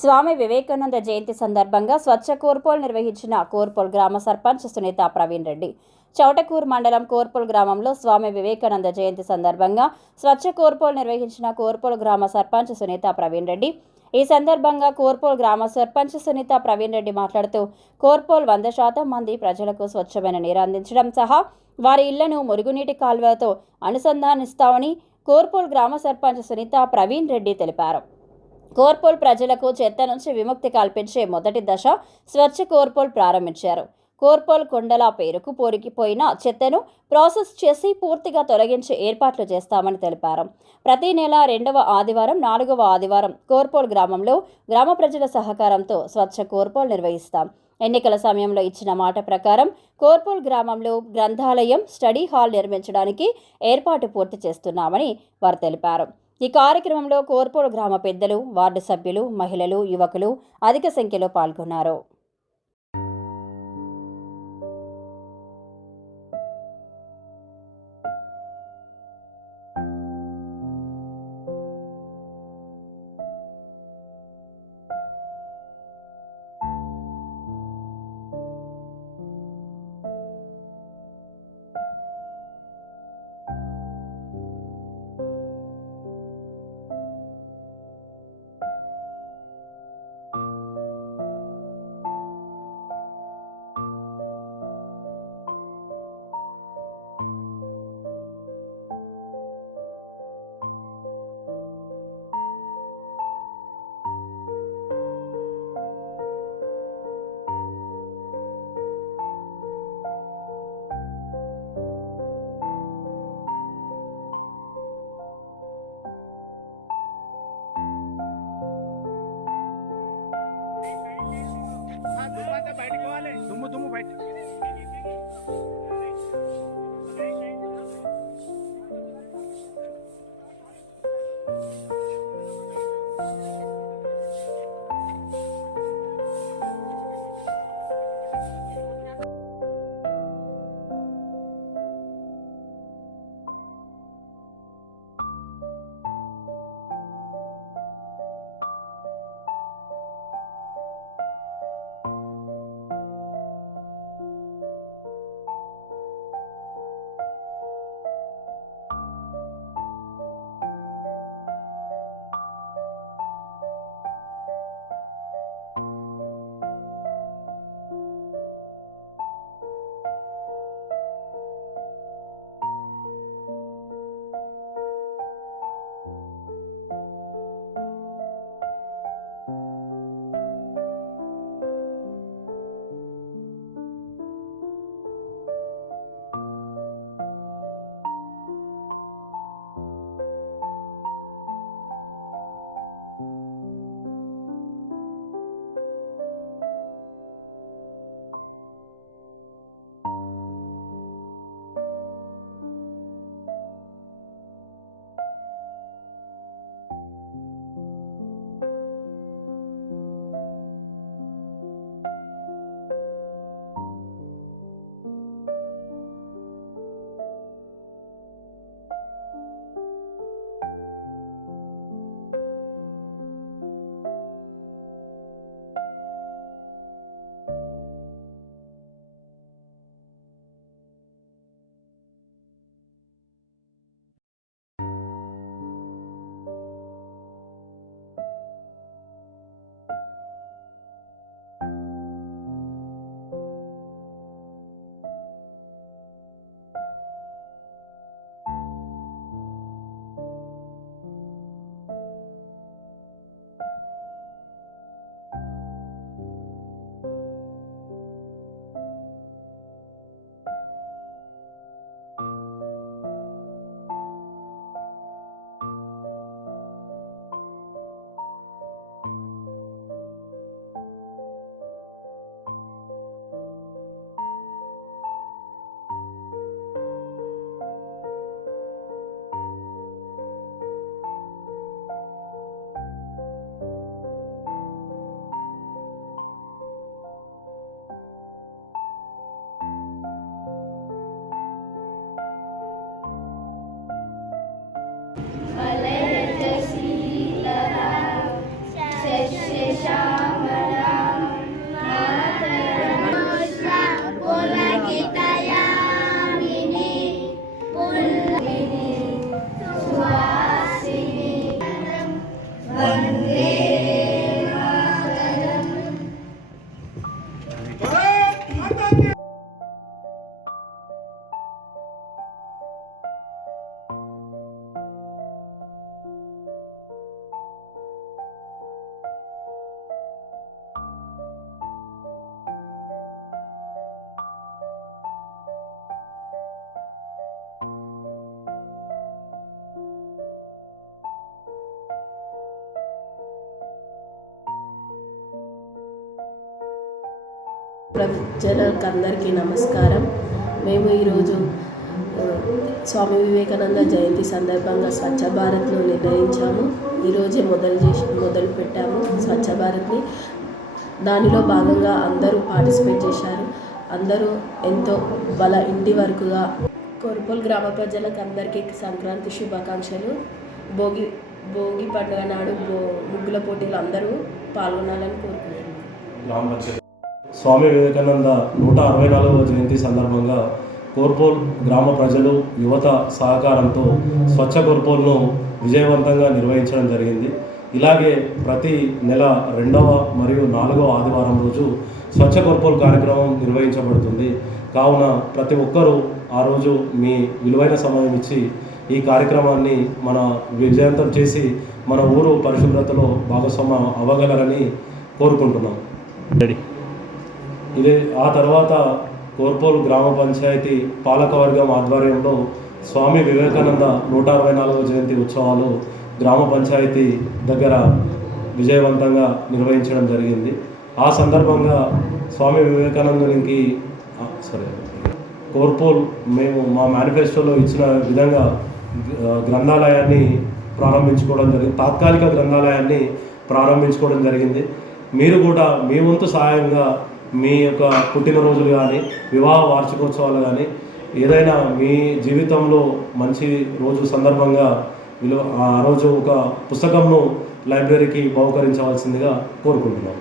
స్వామి వివేకానంద జయంతి సందర్భంగా స్వచ్ఛ కోర్పోల్ నిర్వహించిన కోర్పోల్ గ్రామ సర్పంచ్ సునీత ప్రవీణ్ రెడ్డి. చౌటకూర్ మండలం కోర్పోల్ గ్రామంలో స్వామి వివేకానంద జయంతి సందర్భంగా స్వచ్ఛ కోర్పోల్ నిర్వహించిన కోర్పోల్ గ్రామ సర్పంచ్ సునీత ప్రవీణ్ రెడ్డి. ఈ సందర్భంగా కోర్పోల్ గ్రామ సర్పంచ్ సునీత ప్రవీణ్ రెడ్డి మాట్లాడుతూ కోర్పోల్ 100% మంది ప్రజలకు స్వచ్ఛమైన నీరు అందించడం సహా వారి ఇళ్లను మురుగునీటి కాల్వలతో అనుసంధానిస్తామని కోర్పోల్ గ్రామ సర్పంచ్ సునీత ప్రవీణ్ రెడ్డి తెలిపారు. కోర్పోల్ ప్రజలకు చెత్త నుంచి విముక్తి కల్పించే మొదటి దశ స్వచ్ఛ కోర్పోల్ ప్రారంభించారు. కోర్పోల్ కొండల పేరుకు పోరికిపోయిన చెత్తను ప్రాసెస్ చేసి పూర్తిగా తొలగించే ఏర్పాట్లు చేస్తామని తెలిపారు. ప్రతి నెల 2వ ఆదివారం, 4వ ఆదివారం కోర్పోల్ గ్రామంలో గ్రామ ప్రజల సహకారంతో స్వచ్ఛ కోర్పోల్ నిర్వహిస్తాం. ఎన్నికల సమయంలో ఇచ్చిన మాట ప్రకారం కోర్పోల్ గ్రామంలో గ్రంథాలయం, స్టడీ హాల్ నిర్మించడానికి ఏర్పాటు పూర్తి చేస్తున్నామని వారు తెలిపారు. ఈ కార్యక్రమంలో కోర్పోల్ గ్రామ పెద్దలు, వార్డు సభ్యులు, మహిళలు, యువకులు అధిక సంఖ్యలో పాల్గొన్నారు. బయటకు పోవాలి, దుమ్ము దుమ్ము బయట. ప్రజలకు అందరికీ నమస్కారం. మేము ఈరోజు స్వామి వివేకానంద జయంతి సందర్భంగా స్వచ్ఛ భారత్ను నిర్ణయించాము. ఈరోజే మొదలు పెట్టాము స్వచ్ఛ భారత్ని. దానిలో భాగంగా అందరూ పార్టిసిపేట్ చేశారు. అందరూ ఎంతో ఇంటి వరకుగా కోర్పోల్ గ్రామ ప్రజలకు అందరికీ సంక్రాంతి శుభాకాంక్షలు. భోగి పండుగ నాడు ముగ్గుల పోటీలు అందరూ పాల్గొనాలని కోరుకుంటున్నాను. స్వామి వివేకానంద 164వ జయంతి సందర్భంగా కోర్పోల్ గ్రామ ప్రజలు యువత సహకారంతో స్వచ్ఛ కోర్పోల్ను విజయవంతంగా నిర్వహించడం జరిగింది. ఇలాగే ప్రతి నెల 2వ మరియు 4వ ఆదివారం రోజు స్వచ్ఛ కోర్పోల్ కార్యక్రమం నిర్వహించబడుతుంది. కావున ప్రతి ఒక్కరూ ఆ రోజు మీ విలువైన సమయం ఇచ్చి ఈ కార్యక్రమాన్ని విజయవంతం చేసి మన ఊరు పరిశుభ్రతలో భాగస్వామ్యం అవ్వగలరని కోరుకుంటున్నాం. ఇదే ఆ తర్వాత కోర్పోల్ గ్రామ పంచాయతీ పాలకవర్గం ఆధ్వర్యంలో స్వామి వివేకానంద 164వ జయంతి ఉత్సవాలు గ్రామ పంచాయతీ దగ్గర విజయవంతంగా నిర్వహించడం జరిగింది. ఆ సందర్భంగా స్వామి వివేకానందునికి కోర్పోల్ మేము మా మేనిఫెస్టోలో ఇచ్చిన విధంగా గ్రంథాలయాన్ని ప్రారంభించుకోవడం జరిగింది. తాత్కాలిక గ్రంథాలయాన్ని ప్రారంభించుకోవడం జరిగింది. మీరు కూడా మీ వంతు సహాయంగా మీ యొక్క పుట్టినరోజులు కానీ వివాహ వార్షికోత్సవాలు కానీ ఏదైనా మీ జీవితంలో మంచి రోజు సందర్భంగా ఆ రోజు ఒక పుస్తకంను లైబ్రరీకి బహుకరించవలసిందిగా కోరుకుంటున్నాం.